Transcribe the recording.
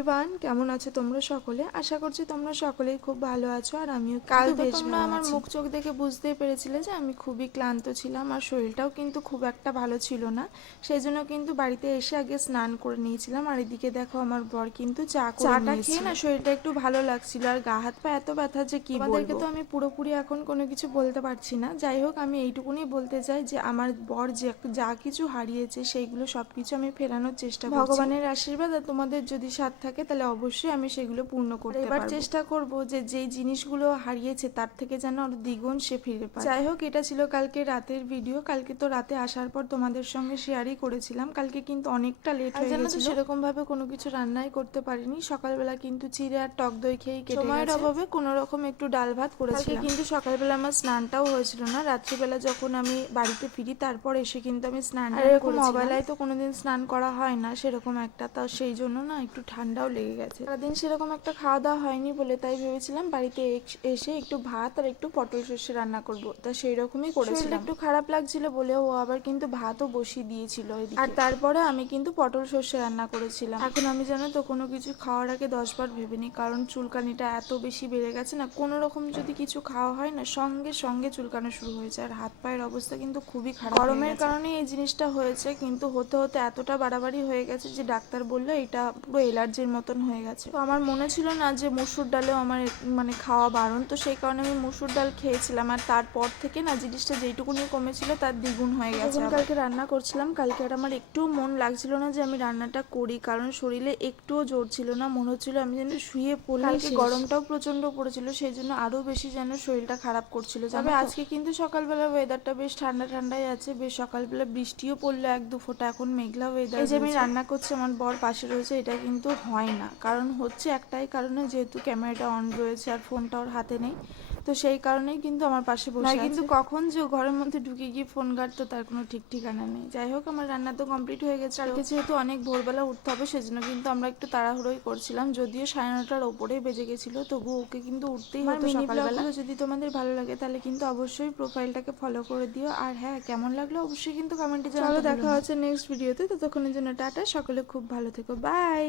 Everyone, কেমন আছো তোমরা সকলে? আশা করছি তোমরা সকলেই খুব ভালো আছো আর আমিও কাল বেশ তোমরা আমার মুখ চোখ দেখে বুঝতেই পেরেছিলে যে আমি খুবই ক্লান্ত ছিলাম আর শরীরটাও কিন্তু খুব একটা ভালো ছিল না। সেই জন্য কিন্তু বাড়িতে এসে আগে স্নান করে নিয়েছিলাম আর এদিকে দেখো আমার বর কিন্তু চাটা খেয়ে না শরীরটা একটু ভালো লাগছিল আর গা হাত পা এত ব্যথা যে কি বলবো। তোমাদেরকে তো আমি পুরোপুরি এখন কোনো কিছু বলতে পারছি না, যাই হোক আমি এইটুকুনি বলতে চাই যে আমার বর যা কিছু হারিয়েছে সেইগুলো সবকিছু আমি ফেরানোর চেষ্টা করছি। ভগবানের আশীর্বাদ আর তোমাদের যদি সাথ থাকে তাহলে অবশ্যই আমি সেগুলো পূর্ণ করতে পারবো। এবার চেষ্টা করব যে যেই জিনিসগুলো হারিয়েছে তার থেকে যেন আরো দ্বিগুণ সে ফিরে পায়। যাই হোক, এটা ছিল কালকে রাতের ভিডিও। কালকে তো রাতে আসার পর তোমাদের সঙ্গে শেয়ারই করেছিলাম। কালকে কিন্তু অনেকটা লেট হয়ে গেছিল, সেরকম ভাবে কোনো কিছু রান্নাই করতে পারিনি। সকালবেলা কিন্তু চিড়ে আর টক দই খেয়েই কেটে গেছে। সময়ের অভাবে কোনো রকম একটু ডাল ভাত করেছিলাম। কিন্তু সকালবেলা আমার স্নানটাও হয়েছিল না। রাত্রিবেলা যখন আমি বাড়িতে ফিরি তারপর এসে কিন্তু আমি স্নান এরকম অবেলায় তো কোনোদিন স্নান করা হয় না সেরকম একটা, তাও সেই জন্য না একটু ঠান্ডাও লেগে গেছে। সারাদিন সেরকম একটা খাওয়া দাওয়া হয়নি বলে তাই ভেবেছিলাম বাড়িতে এসে একটু ভাত আর একটু পটল সর্ষে রান্না করব, তা সেই রকমই করেছিলাম। একটু খারাপ লাগছিল বলে ও আবার কিন্তু ভাতও বসিয়ে দিয়েছিল আর তারপরে আমি কিন্তু পটল সর্ষে রান্না করেছিলাম। এখন আমি জানো তো কোনো কিছু খাওয়ার আগে 10 বার ভেবে নিই, কারণ চুলকানিটা এত বেশি বেড়ে গেছে না, কোনো রকম যদি কিছু খাওয়া হয় না সঙ্গে সঙ্গে চুলকানো শুরু হয়েছে আর হাত পায়ের অবস্থা কিন্তু খুবই খারাপ। গরমের কারণে এই জিনিসটা হয়েছে, কিন্তু হতে হতে এতটা বাড়াবাড়ি হয়ে গেছে যে ডাক্তার বললো এটা পুরো এলার্জির মতন হয়ে গেছে। তো আমার মনে ছিল না যে মসুর ডালেও আমার মানে খাওয়া বারণ, তো সেই কারণে আমি মসুর ডাল খেয়েছিলাম আর তারপর থেকে না জিনিসটা যেইটুকুনি কমেছিল তার দ্বিগুণ হয়ে গেছে। কালকে রান্না করছিলাম, কালকে আর আমার একটু মন লাগছিল না যে আমি রান্নাটা করি, কারণ শরীরে একটুও জোর ছিল না, মনে হচ্ছিল আমি যেন শুয়ে পড়লাম। গরমটাও প্রচন্ড পড়েছিল, সেই জন্য আরো বেশি যেন শরীরটা খারাপ করছিল। তবে আজকে কিন্তু সকালবেলা ওয়েদারটা বেশ ঠান্ডা ঠান্ডাই আছে, বেশ সকালবেলা বৃষ্টিও পড়লো এক দু ফোঁটা, এখন মেঘলা ওয়েদার। এই যে আমি রান্না করছি আমার বর পাশে রয়েছে, এটা কিন্তু হয় না, কারণ হচ্ছে একটাই কারণে, যেহেতু ক্যামেরাটা অন রয়েছে আর ফোনটা ওর হাতে নেই, তো সেই কারণেই কিন্তু আমার পাশে বসে আছে। কিন্তু কখন যে ঘরের মধ্যে ঢুকে গিয়ে ফোন ঘাটতো তার কোনো ঠিক ঠিকানা নেই। যাই হোক, আমার রান্না তো কমপ্লিট হয়ে গেছে। কালকে যেহেতু অনেক ভোরবেলা উঠতে হবে সেজন্য কিন্তু আমরা একটু তাড়াহুড়োই করছিলাম, যদিও 9:30টার ওপরেই বেজে গেছিল, তবু ওকে কিন্তু উঠতেই হতো সকালবেলা। যদি তোমাদের ভালো লাগে তাহলে কিন্তু অবশ্যই প্রোফাইলটাকে ফলো করে দিও, আর হ্যাঁ, কেমন লাগলো অবশ্যই কিন্তু কমেন্টে জানাতে। দেখা হচ্ছে নেক্সট ভিডিওতে, ততক্ষণের জন্য টাটা, সকলে খুব ভালো থেকো, বাই।